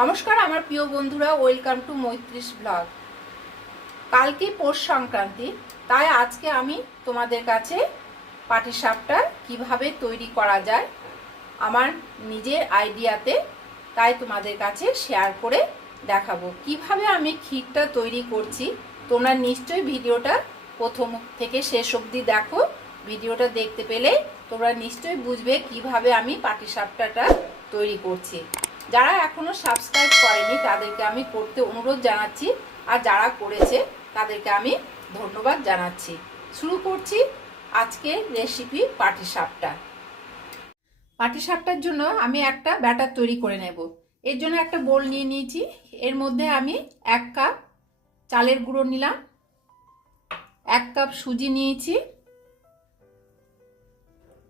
নমস্কার, আমার প্রিয় বন্ধুরা, ওয়েলকাম টু মৈত্রিস ব্লগ। কালকে পৌষ সংক্রান্তি, তাই আজকে আমি তোমাদের কাছে পাটিসাপটা কীভাবে তৈরি করা যায় আমার নিজের আইডিয়াতে, তাই তোমাদের কাছে শেয়ার করে দেখাবো। কীভাবে আমি ক্ষীরটা তৈরি করছি, তোমরা নিশ্চয়ই ভিডিওটা প্রথম থেকে শেষ অবধি দেখো। ভিডিওটা দেখতে পেলে তোমরা নিশ্চয়ই বুঝবে কীভাবে আমি পাটিসাপটাটা তৈরি করছি। যারা এখনও সাবস্ক্রাইব করেনি, তাদেরকে আমি করতে অনুরোধ জানাচ্ছি। আর যারা করেছে, তাদেরকে আমি ধন্যবাদ জানাচ্ছি। শুরু করছি আজকে রেসিপি পাটিসাপটা। পাটিসাপটার জন্য আমি একটা ব্যাটার তৈরি করে নেব। এর জন্য একটা বোল নিয়ে নিয়েছি। এর মধ্যে আমি এক কাপ চালের গুঁড়ো নিলাম। এক কাপ সুজি নিয়েছি।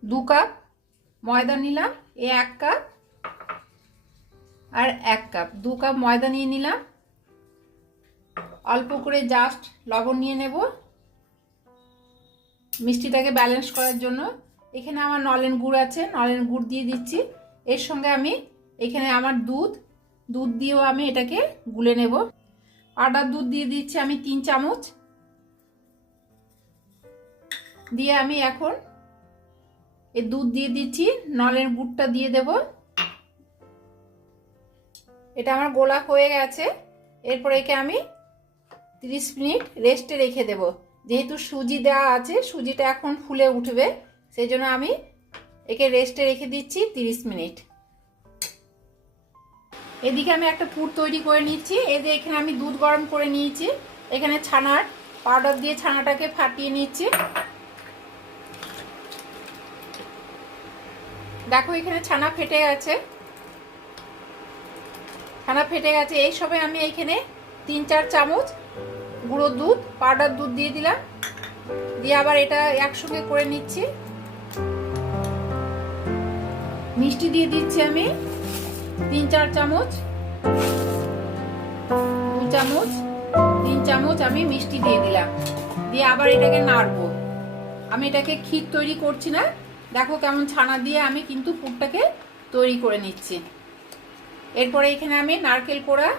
দু কাপ ময়দা নিলাম। এ এক কাপ আর এক কাপ। দু কাপ ময়দা নিয়ে নিলাম। অল্প করে জাস্ট লবণ নিয়ে নেব। মিষ্টিটাকে ব্যালেন্স করার জন্য। এখানে আমার নলেন গুড় আছে, নলেন গুড় দিয়ে দিচ্ছি। এর সঙ্গে আমি এখানে আমার দুধ। দুধ দিয়েও আমি এটাকে গুলে নেব। আটার দুধ দিয়ে দিচ্ছি আমি তিন চামচ। দিয়ে আমি এখন এই দুধ দিয়ে দিচ্ছি নলের গুড়টা দিয়ে দেব। এটা আমার গোলা হয়ে গেছে। এরপর একে আমি 30 মিনিট রেস্টে রেখে দেব। যেহেতু সুজি দেওয়া আছে, সুজিটা এখন ফুলে উঠবে সেই জন্য আমি একে রেস্টে রেখে দিচ্ছি 30 মিনিট। এদিকে আমি একটা পুর তৈরি করে নিচ্ছি। যে এখানে আমি দুধ গরম করে নিয়েছি। এখানে ছানার পাউডার দিয়ে ছানাটাকে ফাটিয়ে নিচ্ছি। দেখো এখানে ছানা ফেটে গেছে। ছানা ফেটে গেছে। এই সবে আমি এইখানে তিন, চার চামচ গুঁড়ো দুধ, পাউডার দুধ দিয়ে দিলাম। দিয়ে আবার এটা একসঙ্গে করে নিচ্ছি। মিষ্টি দিয়ে দিচ্ছি আমি তিন, চার চামচ। দু চামচ, তিন চামচ আমি মিষ্টি দিয়ে দিলাম। দিয়ে আবার এটাকে নাড়বো। আমি এটাকে ক্ষীর তৈরি করছি না। দেখো কেমন ছানা দিয়ে আমি কিন্তু পুরটাকে তৈরি করে নিচ্ছি। এরপরে এখানে আমি নারকেল কোড়া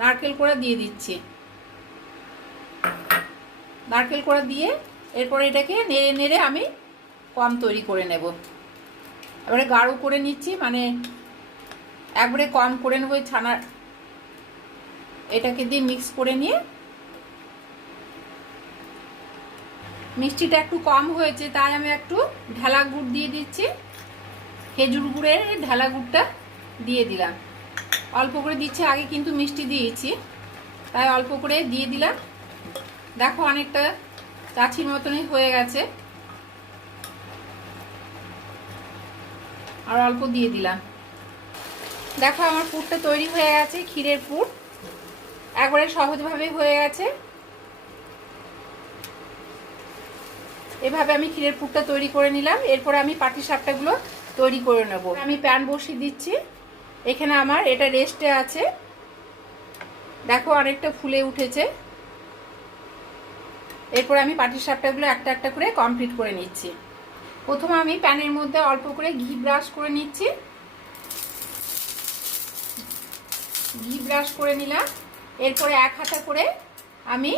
নারকেল কোড়া দিয়ে দিচ্ছি। নারকেল কোড়া দিয়ে এরপরে এটাকে নেড়ে নেড়ে আমি কম তৈরি করে নেব। এবারে গাঢ় করে নিচ্ছি মানে একবারে কম করে নেব ছানার। এটাকে দিয়ে মিক্স করে নিয়ে মিষ্টিটা একটু কম হয়েছে, তাই আমি একটু ঢালা গুড় দিয়ে দিচ্ছি। খেজুর গুড়ের ঢালা গুড়টা দিয়ে দিলাম। অল্প করে দিচ্ছে, আগে কিন্তু মিষ্টি দিয়েছি। তাই অল্প করে দিয়ে দিলাম। দেখো অনেকটা চাছির মতনই হয়ে গেছে। আর অল্প দিয়ে দিলাম। দেখো আমার পুরটা তৈরি হয়ে গেছে, ক্ষীরের পুর। একবারে সহজভাবে হয়ে গেছে। এভাবে আমি ক্ষীরের পুরটা তৈরি করে নিলাম। এরপরে আমি পাটি সাপটাগুলো তৈরি করে নেব। আমি প্যান বসিয়ে দিচ্ছি। এখানে আমার, এটা রেস্টে আছে। দেখো অনেকটা ফুলে উঠেছে। এরপরে আমি পাটির সাপটাগুলো একটা একটা করে কমপ্লিট করে নিচ্ছি। প্রথমে আমি প্যানের মধ্যে অল্প করে ঘি ব্রাশ করে নিচ্ছি। ঘি ব্রাশ করে নিলাম। এরপরে এক হাতা করে আমি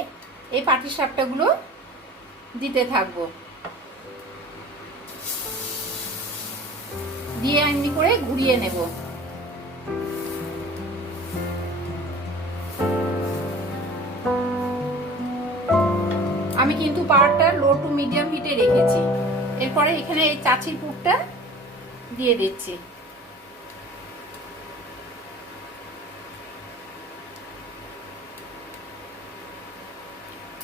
এই পাটির সাপটাগুলো দিতে থাকব। দিয়ে এমনি করে ঘুরিয়ে নেব। আমি কিন্তু পাওয়ারটা লো টু মিডিয়াম হিটে রেখেছি। এরপরে এখানে এই চাচির পুরটা দিয়ে দিচ্ছি।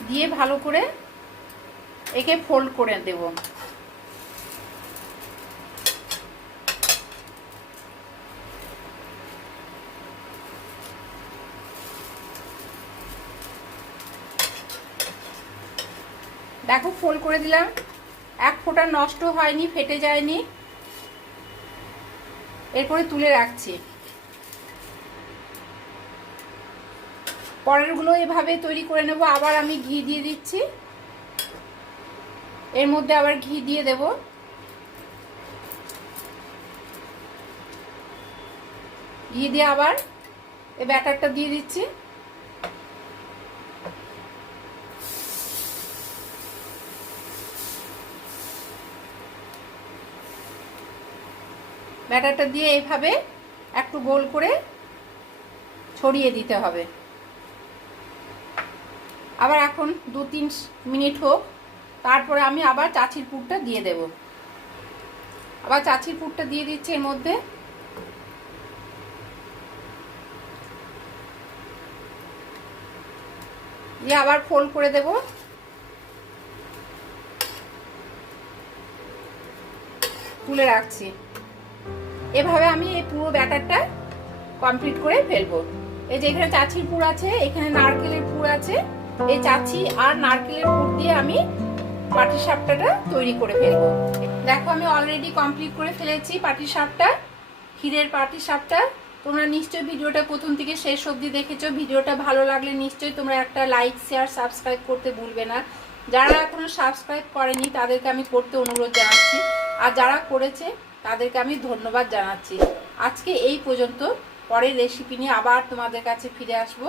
দিয়ে ভালো করে একে ফোল্ড করে দেব। দেখো ফোল্ড করে দিলাম। এক ফোঁটা নষ্ট হয়নি, ফেটে যায়নি। এরপরে তুলে রাখছি। পরেরগুলো এভাবে তৈরি করে নেব। আবার আমি ঘি দিয়ে দিচ্ছি। এর মধ্যে আবার ঘি দিয়ে দেব। ঘি দিয়ে আবার এই ব্যাটারটা দিয়ে দিচ্ছি। ব্যাটারটা দিয়ে এইভাবে একটু গোল করে ছড়িয়ে দিতে হবে। আবার এখন দু তিন মিনিট হোক, তারপরে আমি আবার চাচির পুরটা দিয়ে দেব। আবার চাচির পুরটা দিয়ে দিচ্ছি এর মধ্যে। দিয়ে আবার ফোল্ড করে দেব। তুলে রাখছি। এভাবে আমি এই পুরো ব্যাটারটা কমপ্লিট করে ফেলব। এই যে এখানে চাচির পুর আছে, এখানে নারকেলের পুর আছে, এই চাচি আর নারকেলের পুর দিয়ে আমি পাটি সাপটাটা তৈরি করে ফেলব। দেখো আমি অলরেডি কমপ্লিট করে ফেলেছি পাটি সাপটা, ক্ষীরের পাটি সাপটা। তোমরা নিশ্চয়ই ভিডিওটা প্রথম থেকে শেষ অবধি দেখেছ। ভিডিওটা ভালো লাগলে নিশ্চয়ই তোমরা একটা লাইক শেয়ার সাবস্ক্রাইব করতে ভুলবে না। যারা এখনও সাবস্ক্রাইব করেনি, তাদেরকে আমি করতে অনুরোধ জানাচ্ছি। আর যারা করেছে তাদেরকে আমি ধন্যবাদ জানাচ্ছি। আজকে এই পর্যন্ত। পরের রেসিপি নিয়ে আবার তোমাদের কাছে ফিরে আসব।